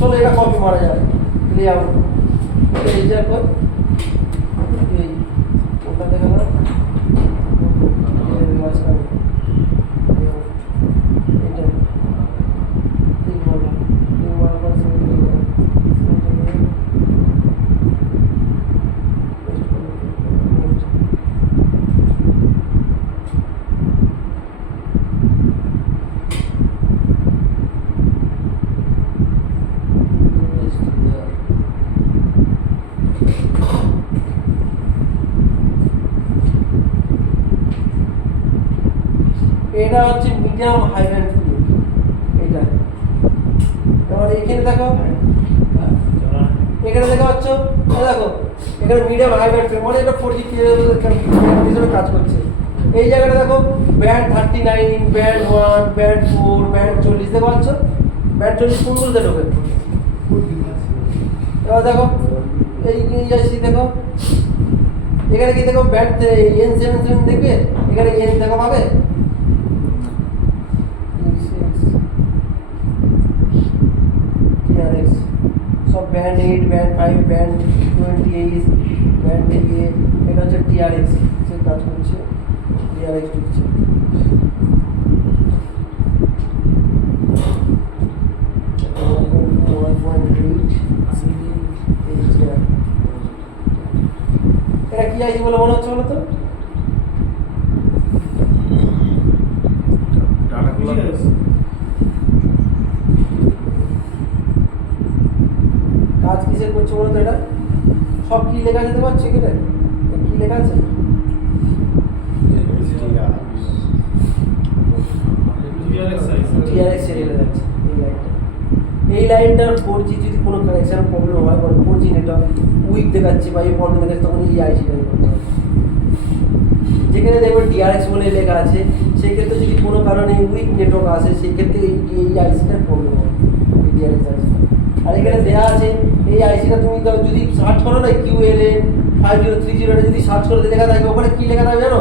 চলো এটা কপি মারা যায় লেআউট এই যে কর এই ওটা দেখা না এই মাঝখানে এটা ঠিক বলো এই মারবার সঙ্গে এটা হচ্ছে মিডিয়াম হাই ব্যান্ড ফ্রি এটা এবার এখানে দেখো এখানে দেখা পাচ্ছ দেখো এখানে মিডিয়াম হাই ব্যান্ড ফ্রি মানে এটা 4G হিসেবে কাজ করছে এই জায়গাটা দেখো ব্যান্ড 39 ব্যান্ড 1 ব্যান্ড 4 ব্যান্ড 40 দেখো পাচ্ছ ব্যান্ড 40 কোনগুলোতে ঢোকে এবার দেখো এই আইসি দেখো এখানে কি দেখো ব্যান্ড N77 দেখবে এখানে N দেখো পাবে সব ব্যান্ড 8 ব্যান্ড 5 ব্যান্ড 28 ব্যান্ড এ এটা হচ্ছে টিআরএক্স সে কাজ করছে টিআরএক্স ঢুকছে এটা কি আইসি বলে মনে হচ্ছে বলো তো কাজ কিসের করছে বলো তো এটা সব কি লেখা আছে দেখতে পাচ্ছ এখানে কি লেখা আছে টিআরএক্স এরিয়া যাচ্ছে এই লাইনটার 4G যদি কোনো কানেকশন প্রবলেম হয় বা 4G নেটওয়ার্ক উইক দেখাচ্ছে বা এই বন্ধ দেখাচ্ছে তখন এই আইসিটাই করতে হবে যেখানে দেখবেন ডিআরএক্স বলে লেখা আছে সেই ক্ষেত্রে যদি কোনো কারণে উইক নেটওয়ার্ক আসে সেই ক্ষেত্রে এই আইসিটার প্রবলেম হবে এই ডিআরএক্স আইসি আর এখানে দেওয়া আছে এই আইসিটা তুমি যদি সার্চ করো না QLN 5030 এটা যদি সার্চ করে লেখা থাকবে ওখানে কি লেখা থাকবে জানো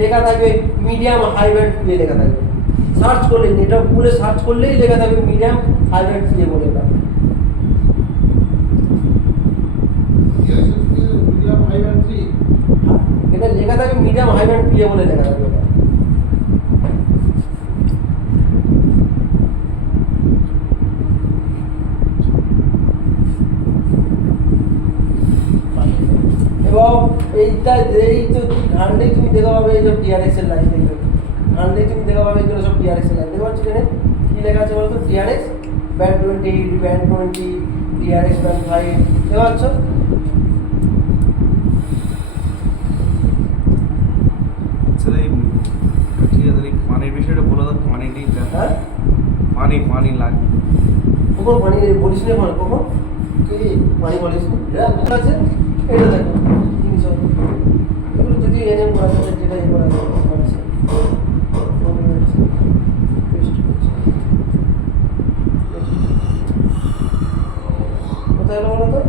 লেখা থাকবে মিডিয়াম হাই ব্যান্ড ফ্রি লেখা থাকবে সার্চ করলে নেটওয়ার্ক খুলে সার্চ করলেই লেখা থাকবে মিডিয়াম হাই ব্যান্ড ফ্রি বলে এটা এটা লেখা থাকবে মিডিয়াম হাই ব্যান্ড ফ্রি বলে লেখা থাকবে এটা এবং এইটা এই তো হান্ড্রেড তুমি দেখা পাবে এই যে টিআরএক্স এর লাইন দেখবে হান্ড্রেড তুমি দেখা পাবে এগুলো সব টিআরএক্স এর লাইন দেখতে পাচ্ছ এখানে কি লেখা আছে বলতো TRX band 28 band 20 TRX band 5 দেখতে পাচ্ছ ঠিক আছে পানির বিষয়টা বলে দাও পানিটি হ্যাঁ পানি লাগবে কখন পানি বলিস না কখন কি পানি বলিস না আছে এটা দেখো জিনিস এগুলো যদি এনএম করা যায় যেটা এই করা যায় আছে কোথায় এলো বলো তো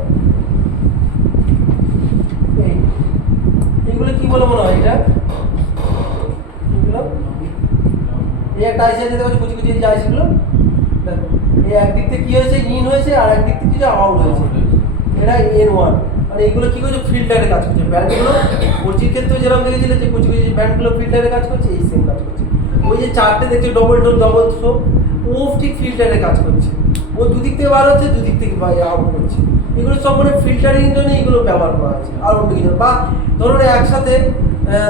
এইগুলো কি বলে মনে হয় এটা এগুলো এই একটা আইসি আছে দেখো কুচি কুচি যে আইসিগুলো দেখো এই একদিক থেকে কি হয়েছে ইন হয়েছে আর একদিক থেকে কিছু আউট হয়েছে এটা N1 মানে এইগুলো কি করছে ফিল্টারে কাজ করছে ব্যান্ডগুলো কোচির ক্ষেত্রে যেরকম দেখেছিলে যে কুচি কুচি ব্যান্ডগুলো ফিল্টারে কাজ করছে এই সেম কাজ করছে ওই যে চারটে দেখছে ডবল ডোর ডবল থ্রো ও ঠিক ফিল্টারে কাজ করছে ও দুদিক থেকে বার হচ্ছে দুদিক থেকে আউট করছে এগুলো সব মানে ফিল্টারিং জন্য এগুলো ব্যবহার করা আছে আর অন্য কিছু বা ধরুন একসাথে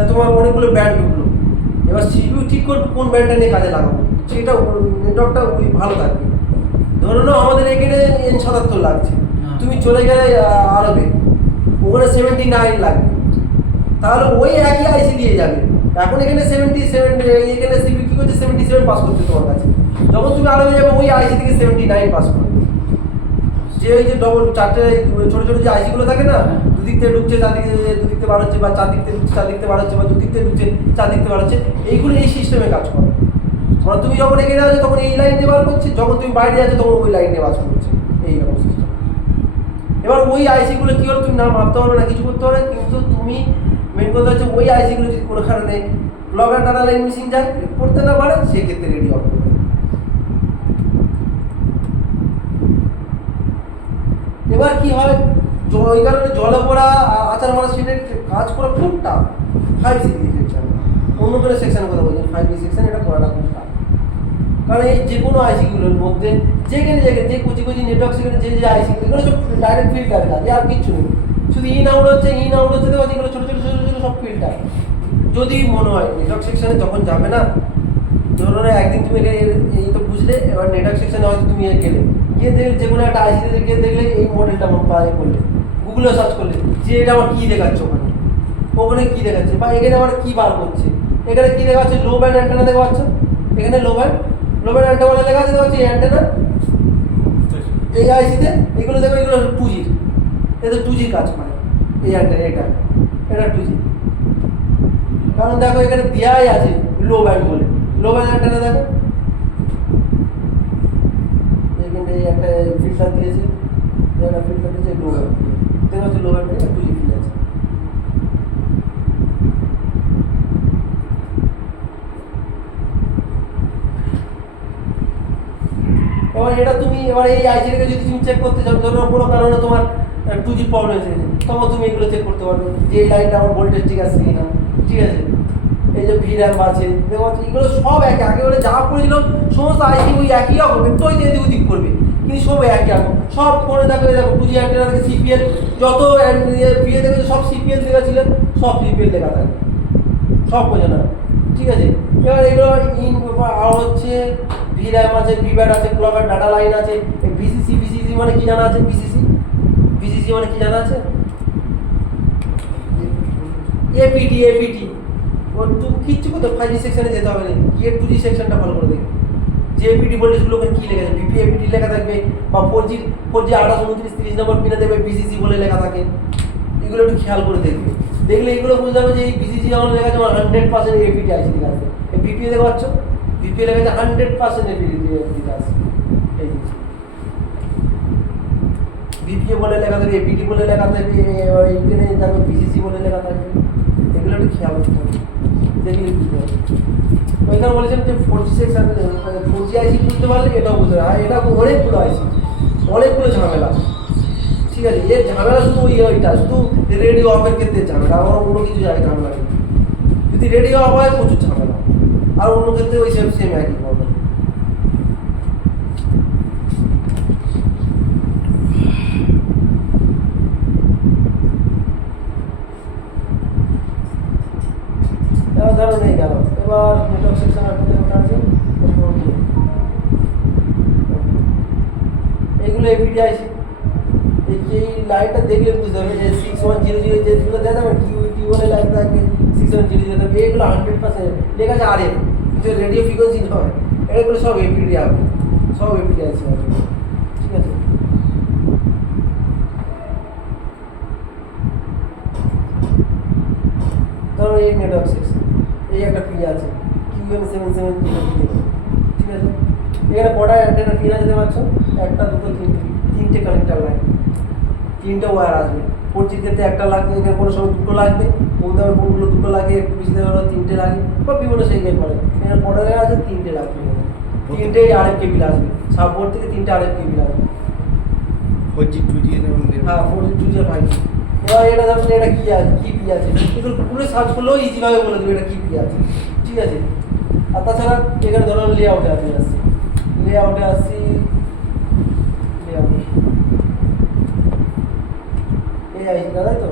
তোমার অনেকগুলো ব্যান্ড ঢুকলো এবার সিপিইউ ঠিক করবে কোন ব্যান্ডটা নিয়ে কাজে লাগাবো সেটা নেটওয়ার্কটা ভালো থাকবে ধরে নাও আমাদের এখানে N77 লাগছে তুমি চলে গেলে আরবে ওখানে 79 লাগবে তাহলে ওই একই আইসি দিয়ে যাবে এখন এখানে 77 এখানে সিপিইউ কি করছে 77 পাস করছে তোমার কাছে যখন তুমি আরবে যাবে ওই আইসি থেকে 79 পাস করবে যে ওই যে ডবল চারটে ছোট ছোট যে আইসিগুলো থাকে না দুদিক থেকে ঢুকছে চারদিকে দুদিক থেকে বার হচ্ছে বা চারদিক থেকে ঢুকছে চারদিক থেকে বার হচ্ছে বা দুদিক থেকে ঢুকছে চারদিক থেকে বার হচ্ছে এইগুলো এই সিস্টেমে কাজ করে মানে তুমি যখন এখানে আছো তখন এই লাইন দিয়ে বার করছে যখন তুমি বাইরে আছো তখন ওই লাইন দিয়ে বার করছে এইরকম সিস্টেম এবার ওই আইসিগুলো কী হলো তুমি না মাপতে পারবে না কিছু করতে পারবে কিন্তু তুমি মেন কথা হচ্ছে ওই আইসিগুলো যদি কোনো কারণে ব্লগার ডাটা লাইন মিসিং যায় করতে না পারে সেক্ষেত্রে রেডি অফ করবে এবার কি হয়, ওই কারণে জলে পড়া আচার মারা সেটের কাজ করা খুব টাফ। 5C সেকশন, অন্য কোনো সেকশনের কথা বলছি, 5B সেকশন এটা করাটা খুব টাফ। কারণ এই যে কোনো আইসিগুলোর মধ্যে যেখানে যে কুচি নেটওয়ার্ক সেখানে যে আইসিগুলো এগুলো সব ডাইরেক্ট ফিল্টার কাজ, আর কিচ্ছু নেই। শুধু ইন আউট হচ্ছে দেখো এগুলো ছোটো সব ফিল্টার। যদি মনে হয় নেটওয়ার্ক সেকশনে যখন যাবে না, ধরো একদিন তুমি এই তো বুঝলে, এবার নেটওয়ার্ক সেকশনে হয়তো তুমি গেলে গিয়ে দেখলে যে কোনো একটা আইসিতে গিয়ে দেখলে এই মডেলটা আমার পায়ে করলে, গুগলে সার্চ করলে যে এটা আমার কী দেখাচ্ছে, ওখানে কী দেখাচ্ছে, বা এখানে আমার কী বার করছে, এখানে কী দেখাচ্ছে, লো ব্যান্ড অ্যান্টেনা দেখতে পাচ্ছ, এখানে লো ব্যান্ড অ্যান্টেনা লেখা আছে, দেখতে পাচ্ছি এই অ্যান্টেনা এই আইসিতে, এগুলো দেখো এগুলো 2G, এতে 2G কাজ করে এই অ্যান্টেনা, এটা 2G। কারণ দেখো এখানে দেওয়াই আছে লো ব্যান্ড বলে, লো ব্যান্ড অ্যান্টেনা দেখো এখানে একটা ফিল্টার দিয়েছে, একটা ফিল্টার দিয়েছে লো ব্যান্ড, দেখতে পাচ্ছি লো ব্যান্ড 2G ফিল আছে। এবার এটা তুমি এবার এই আইসিটাকে যদি তুমি চেক করতে চাও, ধরো কোনো কারণে তোমার 2G প্রবলেম এসে গেছে, তখন তুমি এগুলো চেক করতে পারবে যে এই লাইনটা আমার ভোল্টেজ ঠিক আছে কিনা, ঠিক আছে। এই যে VRAM আছে, দেখো এগুলো সব একই, একেবারে যা করেছিল সমস্ত আইসি ওই একই রকম, একটু হয়তো এদিক ওদিক করবে, কিন্তু সব একই রকম। সব করে দেখো 2G অ্যান্টেনা থেকে CPL, যত বিয়ে দেখে সব CPL লেখা ছিল, সব CPL লেখা থাকে, সব বোঝে না, ঠিক আছে। এবার এগুলো আর হচ্ছে VRAM আছে, VBAD আছে, ক্লক আর ডাটা লাইন আছে, VCC মানে কি জানা আছে, VCC মানে কি জানা আছে, APT ওর তো কিচ্ছু করতে 5G সেকশনে যেতে হবে না, গিয়ে 2G সেকশনটা ভালো করে দেখবে যে APT ভোল্টেজগুলো ওখানে কী লেখা আছে, VP APT লেখা থাকবে, বা 4G 28 29 30 নম্বর পিনে দেবে VCC বলে লেখা থাকে, এগুলো একটু খেয়াল করে দেখবে, দেখলে এগুলো বুঝতে হবে যে এই VCC যেমন লেখা আছে 100% APT আইসি লেখা আছে, এই VPA দেখতে পাচ্ছ, VPA লেখা আছে 100% APT আছে, এই VPA বলে লেখা থাকবে, APT বলে লেখা থাকবে, এবার এইখানে দেখো VCC বলে লেখা থাকবে, এগুলো একটু খেয়াল করতে হবে, দেখলে বুঝতে হবে। ওইখানে বলেছেন যে 4G সেকশন, 4G আইসি বুঝতে পারলে এটাও বুঝতে হবে, আর এটা অনেকগুলো আইসি, অনেকগুলো ঝামেলা, ঠিক আছে। এর ঝামেলা শুধু ওইটা, শুধু রেডিও অফের ক্ষেত্রে ঝামেলা, আমার অন্য কিছু ঝামেলা নেই। যদি রেডিও অফ হয় প্রচুর ঝামেলা, আর অন্য ক্ষেত্রে ওই সেম একই প্রবলেম। এবার ধরো নেই গেল, এবার নেটওয়ার্ক সেকশন আপনাদের কথা আছে, এইগুলো APT আইসি, এই লাইনটা দেখলে বুঝতে হবে যে 6100 যেগুলো দেখা যাবে কি বলে লাইন থাকবে 6100 থাকবে, এগুলো 100% লেখা আছে RF, কিন্তু রেডিও ফ্রিকোয়েন্সি নয়, এগুলো সব APT হবে, সব APT আইসি হবে, ঠিক আছে। ধরো এই নেটওয়ার্ক সেকশন, এই একটা পি আছে QM77, ঠিক আছে। এখানে কটা অ্যান্টেনা পিন আছে দেখতে পাচ্ছ, একটা দুটো তিনটে কানেক্টার লাইন, তিনটে ওয়্যার আসবে। 4G ক্ষেত্রে একটা লাগবে, এখানে কোনো সময় দুটো লাগবে, কোন দামে কোনগুলো দুটো লাগে, একটু বেশি দামে হলো তিনটে লাগে, বা বিভিন্ন সেকেন্ড পরে এখানে কটা জায়গা আছে, তিনটে লাগবে, তিনটেই RF কেবিল আসবে, সাববোর্ড থেকে তিনটে RF কেবিল আসবে। 4G 2G হ্যাঁ 4G 2G 5G। এবার এটা ধরুন এটা কী আছে, কী পি আছে, এগুলো পুরো সার্চ করলেও ইজিভাবে বলে দেবে এটা কী পি আছে, ঠিক আছে। আর তাছাড়া এখানে ধরুন লেআউটে আসছি, এই আইসি তাই তো,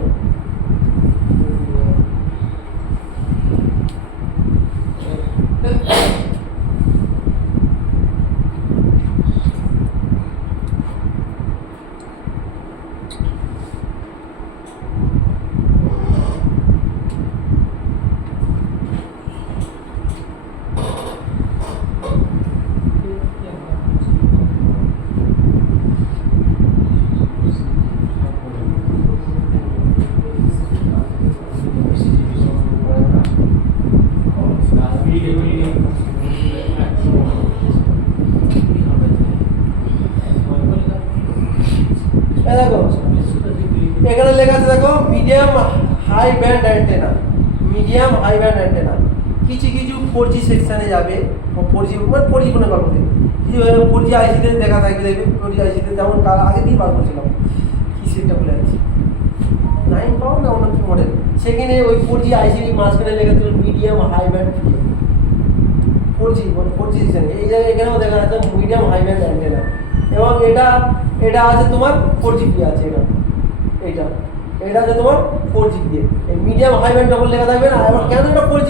দেখো এখানে লেখা আছে, দেখো মিডিয়াম হাই ব্যান্ড অ্যান্টেনা, কিছু 4G সেকশনে যাবে, 4G মানে 4G কোনো গল্প নেই, কিছু 4G আইসিতে দেখা থাকবে, দেখবে 4G আইসিতে যেমন আগের দিন বার করছিলাম, সেটা বলে আছে 9 পাওয়ার না অন্য কি মডেল, সেখানে ওই 4G আইসি মাঝখানে লেখা ছিল মিডিয়াম হাই ব্যান্ড 4G মানে 4G সেকশন, এই জায়গায় এখানেও দেখা যাচ্ছে মিডিয়াম হাই ব্যান্ড অ্যান্টেনা, এবং এটা আছে তোমার 4G আছে, এটা আছে তোমার 4G এই মিডিয়াম হাই ব্যান্ড ডবল লেখা থাকবে না। এবার কেন এটা 4G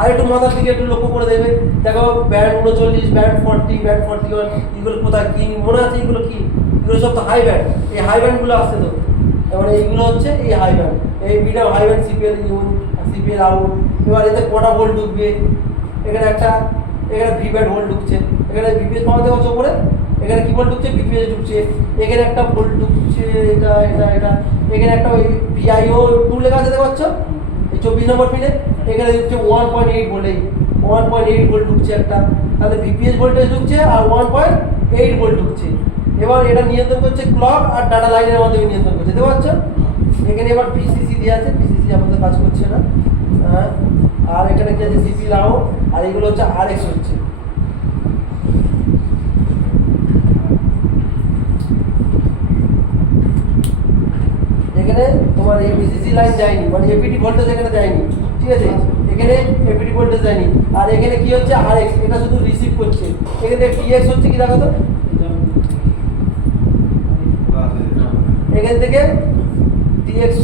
আর একটু মাথার দিকে একটু লক্ষ্য করে দেবে, দেখো ব্যান্ড 39, ব্যান্ড 40, ব্যান্ড 41, এগুলো কোথায় কি মনে আছে, এগুলো কি, এগুলো সব তো হাই ব্যান্ড, এই হাই ব্যান্ডগুলো আসছে তো, এবার এইগুলো হচ্ছে এই হাই ব্যান্ড, এই medium high band CPL in, CPL out. এবার এতে কটা ভোল্ট ঢুকবে, এখানে ভি ব্যান্ড ভোল্ট ঢুকছে, এখানে বিপিএস পাওয়া দেওয়া উপরে, এখানে কি ভোল্ট ঢুকছে, বিপিএস ঢুকছে, এখানে একটা ভোল্ট ঢুকছে, এটা এখানে একটা ওই ভিআইও 2 লেখা আছে দেখতে পাচ্ছ, এই 24 নম্বর পিনে, এখানে ঢুকছে 1.8 ভোল্ট, এই 1.8 ভোল্ট ঢুকছে একটা, তাহলে বিপিএস ভোল্টেজ ঢুকছে আর 1.8 ভোল্ট ঢুকছে। এবার এটা নিয়ন্ত্রণ করছে ক্লক আর ডাটা লাইনের মাধ্যমে নিয়ন্ত্রণ করছে, দেখতে পাচ্ছ। এখানে এবার পিসিসি দেওয়া আছে, পিসিসি আমাদের কাজ করছে না, আর এখানে কি আছে সিপি লাও, আর এগুলো হচ্ছে আরএক্স হচ্ছে। এখানে তোমার এই বিসিসি লাইন যায়নি, মানে এপিটি ভোল্টেজ এখানে যায়নি, ঠিক আছে, এখানে এপিটি ভোল্টেজ যায়নি, আর এখানে কি হচ্ছে আরএক্স, এটা শুধু রিসিভ করছে। এখানে টিএক্স হচ্ছে কি দেখো তো, এখান থেকে টিএক্স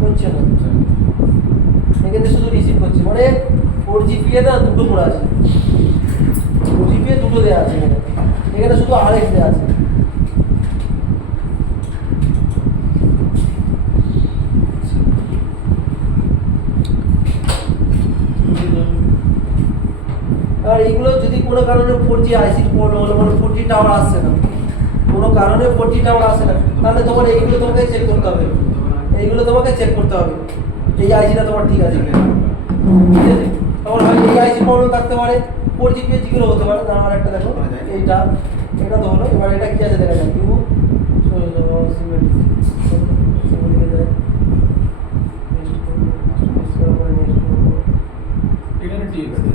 হচ্ছে না, এখানে শুধু রিসিভ করছে, মানে 4GPA না দুটো করে আছে, 4GPA দুটো দেওয়া আছে, এখানে শুধু আরএক্স দেওয়া আছে। আর এইগুলো যদি কোনো কারণে 4G আইসির প্রবলেম হলো, মানে 4G টাওয়ার আসছে না, কোনো কারণে 4G টাওয়ার আসে না, তাহলে তোমার এইগুলো তোমাকে চেক করতে হবে, এই আইসিটা তোমার ঠিক আছে, ঠিক আছে। তখন হয় এই আইসি প্রবলেম থাকতে পারে, 4GPA যেগুলো হতে পারে। আমার একটা দেখো, এটা তো হলো, এবার এটা কি আছে দেখা যায়, কিউ এখানে ঠিক আছে,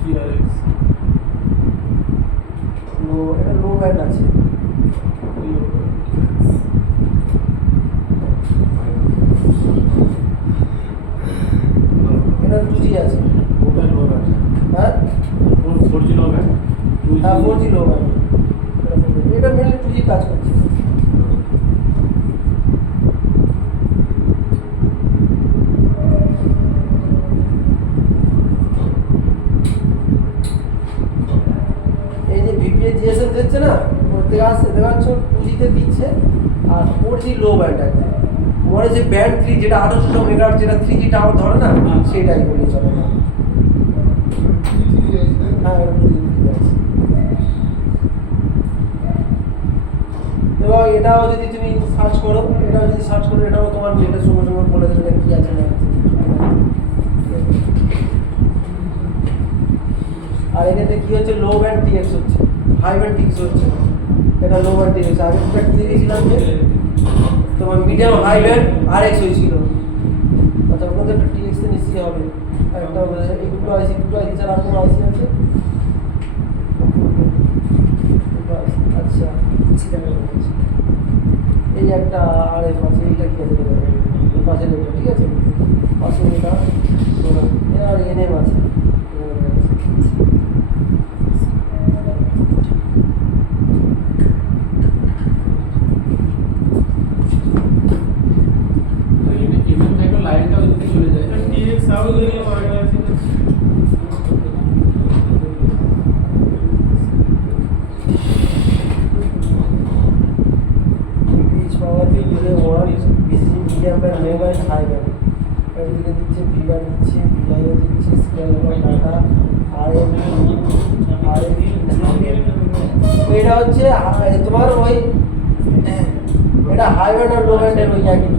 টিআরএক্স এটা লো ব্যান্ড আছে, এটা 2G আছে, ওটা লো ব্যান্ড, হ্যাঁ 4G লো ব্যান্ড, 4G লো ব্যান্ড, এটা মেনলি 2G কাজ করছে। এই যে ভিপিএ জিএসএম দিচ্ছে না, প্রত্যেক আসছে দেখা যাচ্ছে 2G-তে দিচ্ছে, আর 4G লো ব্যান্ড আছে, মনে যে ব্যান্ড 3 যেটা 800 মেগাহার্টজ, যেটা 3G টাওয়ার ধরে না, সেটাই বলে চলে না। হ্যাঁ এটা 2G আছে। এবং এটাও যদি তুমি সার্চ করো, এটাও তোমার নেটের সঙ্গে সঙ্গে বলে দেবে কি আছে না আছে। আর এখানে কি হচ্ছে, লো ব্যান্ড টিএক্স হচ্ছে, হাই ব্যান্ড টিএক্স হচ্ছে, এটা লো ব্যান্ড টিএক্স। আগে একটা কি দেখেছিলাম যে তোমার মিডিয়াম হাই ব্যান্ড আরএক্স হয়েছিল, আচ্ছা ওখানে একটা টিএক্স তে নিশ্চয়ই হবে, একটা এই দুটো আইসি ছাড়া আর কোনো আইসি আছে, আচ্ছা এই একটা আরএফ আছে, এইটা কি আছে দেখো, এই পাশে দেখো, ঠিক আছে, পাশে এটা আর এনএম আছে, লাইনটা ওইদিকে চলে যায়, টিএক্স আউট হয়ে গেল, মিডিয়াম ব্যান্ড, লো ব্যান্ড, হাই ব্যান্ড, এদিকে দিচ্ছে ভি ব্যান্ড দিচ্ছে, ভিআইও দিচ্ছে, সিএল ডাটা, আরএফ, এটা হচ্ছে তোমার ওই এটা হাই ব্যান্ড আর লো ব্যান্ডের ওই একই,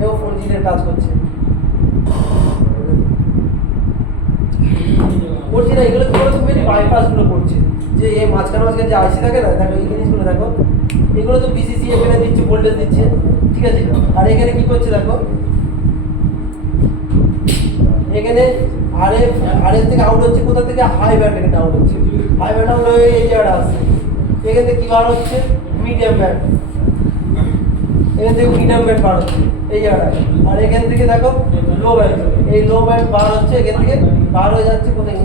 এও 4G এর কাজ করছে। 4G না, এগুলো কি বলতো মেনলি বাইপাসগুলো করছে, যে এই মাঝখানে যে আইসি থাকে না, দেখো এই জিনিসগুলো দেখো, এগুলো তো বিসিসি এখানে দিচ্ছে, ভোল্টেজ দিচ্ছে, ঠিক আছে। আর এখানে কি করছে দেখো, এখানে আরএফ থেকে আউট হচ্ছে, কোথা থেকে, হাই ব্যান্ড থেকে আউট হচ্ছে, হাই ব্যান্ড আউট হয়ে এই জায়গাটা আসছে, এখান থেকে কি বার হচ্ছে, মিডিয়াম ব্যান্ড, এখান থেকে মিডিয়াম ব্যান্ড বার হচ্ছে এই জায়গাটায়, আর এখান থেকে দেখো লো ব্যান্ড, এই লো ব্যান্ড বার হচ্ছে এখান থেকে বার হয়ে যাচ্ছে কোথায়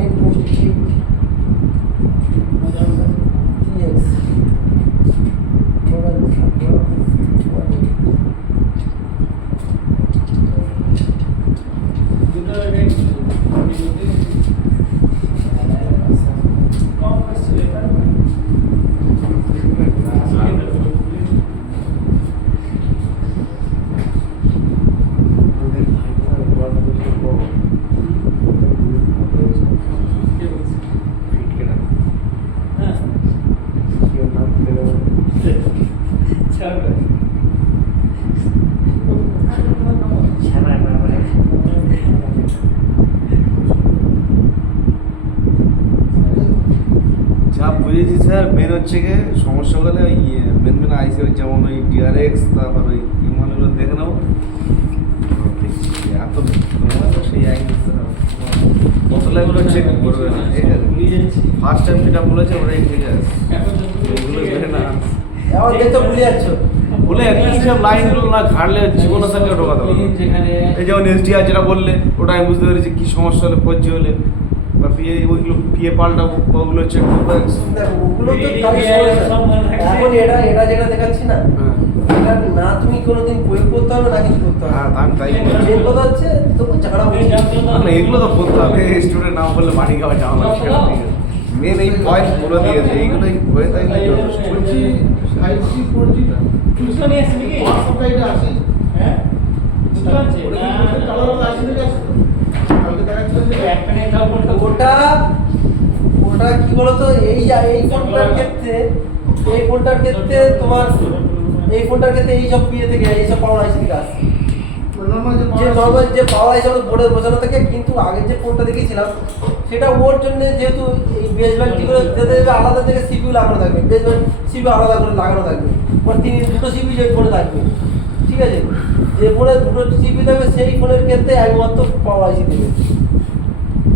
যা বুঝেছি স্যার, মেন হচ্ছে গিয়ে সমস্যা হলে ওই মেন মেন আইসি যেমন ওই ডিআরএক্স, তারপর ওই ইমানগুলো দেখে নেবো। দেখছি এত তোমার তো সেই আইন বোতলাগুলো চেক করবে না, ঠিক আছে? ফার্স্ট টাইম যেটা বলেছে ওটাই ঠিক আছে, ওগুলো দেখে না আমার দেখতে ভুলে যাচ্ছ। বলে এইসব লাইনগুলো না ঘাটলে জীবনের সঙ্গে ঢোকাতে পারবে। এই যেমন এসডিআর যেটা বললে ওটা আমি বুঝতে পেরেছি কী সমস্যা হলে ফোরজি হলে বা পিএ, ওইগুলো পিএ পাল্টাবো, ওগুলো চেক করবো। দেখো, ওগুলো তো তাহলে সমস্যা। এখন এটা যেটা দেখাচ্ছি না, এটা না তুমি কোনোদিন প্রয়োগ করতে হবে না কিছু করতে হবে। হ্যাঁ, আমি তাই মেন কথা হচ্ছে তবু ঝাড়া না, এগুলো তো করতে হবে। স্টুডেন্ট নাম বললে বাড়ি খাওয়া যাওয়া না, সেটা ঠিক আছে। মেন এই পয়েন্ট বলে দিয়েছে, এইগুলোই হয়ে থাকলে যথেষ্ট। আইসি 4G টিউশন নিয়ে আসলি কি হোয়াটসঅ্যাপে এটা আসে হ্যাঁ বুঝতে পারছিস ওটা কি কালার আসে থেকে আসে কালকে দেখাচ্ছিল যে এক মিনিট দাও বলতে ওটা কি বলতো, এই ফোনটার ক্ষেত্রে তোমার এই ফোনটার ক্ষেত্রে এই সব পিএ থেকে এই সব পাওয়ার আইসি থেকে আসছে। যে নর্মাল যে পাওয়ার আইসি আমাদের বোর্ডে বোঝানো থাকে, কিন্তু আগের যে ফোনটা দেখেছিলাম সেটা ওর জন্য যেহেতু এই বেসব্যান্ড গুলো যেতে আলাদা থেকে সিপিইউ লাগানো থাকবে, বেসব্যান্ড সিপিইউ আলাদা করে লাগানো থাকবে, ওর দুটো সিপিইউ যে ফোনে থাকবে, ঠিক আছে? যে ফোনে দুটো সিপিইউ থাকবে সেই ফোনের ক্ষেত্রে একমাত্র পাওয়ার আইসি দেবে।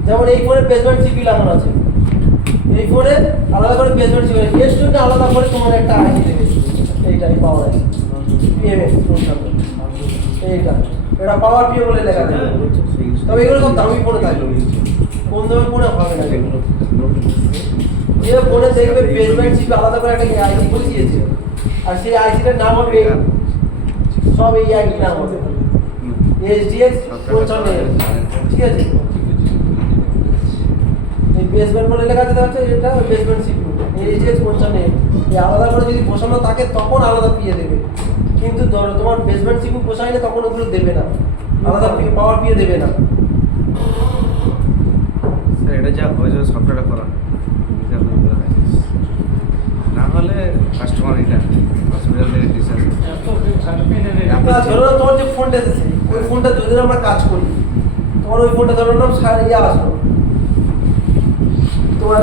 যেমন এই ফোনে বেসব্যান্ড সিপিইউ লাগানো আছে, এই ফোনে আলাদা করে বেসব্যান্ড সিপিইউ, এর জন্য আলাদা করে তোমার একটা আইসি দেবে। এইটাই পাওয়ার আইসি পিএমএস এইটা, এটা পাওয়ার পিএ বলে লেখা থাকে। তবে এগুলো সব দামি ফোনে থাকবে, কম দামি ফোনে হবে না। যে ফোনে দেখবে বেসব্যান্ড সিপি আলাদা করে একটা আইসি বসিয়েছে, আর সেই আইসিটার নাম হবে সব এই একই নাম হবে এসডিএক্স 55, ঠিক আছে? এই বেসব্যান্ড বলে লেখা আছে, হচ্ছে এটা বেসব্যান্ড সিপিইউ এসডিএক্স 55। এই আলাদা করে যদি বসানো থাকে তখন আলাদা পিএ দেবে, কিন্তু ধরো তোমার বেসব্যান্ড সিপিইউ বসাইলে তখন ওগুলো দেবে না, আলাদা পাওয়ার পিএ দেবে না। স্যার এটা যা হয়েছে সফটওয়্যারটা করা না হলে কাস্টমার এটা হসপিটাল থেকে ডিসচার্জ। ধরো না তোমার যে ফোনটা এসেছে ওই ফোনটা যদি আমরা কাজ করি, তোমার ওই ফোনটা ধরো নাম আসলো, তোমার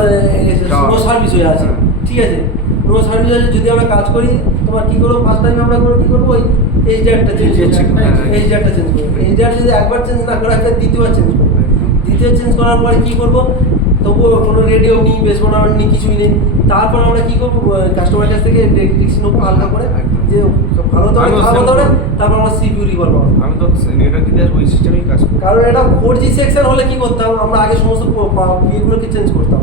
নো সার্ভিস হয়ে আছে, ঠিক আছে? নো সার্ভিস আছে, যদি আমরা কাজ করি তোমার কি করবো, ফার্স্ট টাইম আমরা কি করবো, ওই এইচডিআরটা চেঞ্জ করবো। এইচডিআরটা চেঞ্জ করবো, এইচডিআর যদি একবার চেঞ্জ না করে একটা দ্বিতীয়বার চেঞ্জ করবো। দ্বিতীয় চেঞ্জ করার পরে কি করবো, তবুও কোনো রেডিও নিই, বেস বানানোর নিই, কিছুই নেই। তারপর আমরা কি করবো, কাস্টমার কাছ থেকে ডিসি নেবো হালকা করে, যে ভালো তো খারাপ হতে তারপর আমরা সিপিইউ রিকভার পাবো। আমি তো নেটওয়ার্ক দিতে ওই সিস্টেমেই কাজ করি। কারণ এটা 4G সেকশন হলে কি করতাম আমরা, আগে সমস্ত ইয়েগুলোকে চেঞ্জ করতাম,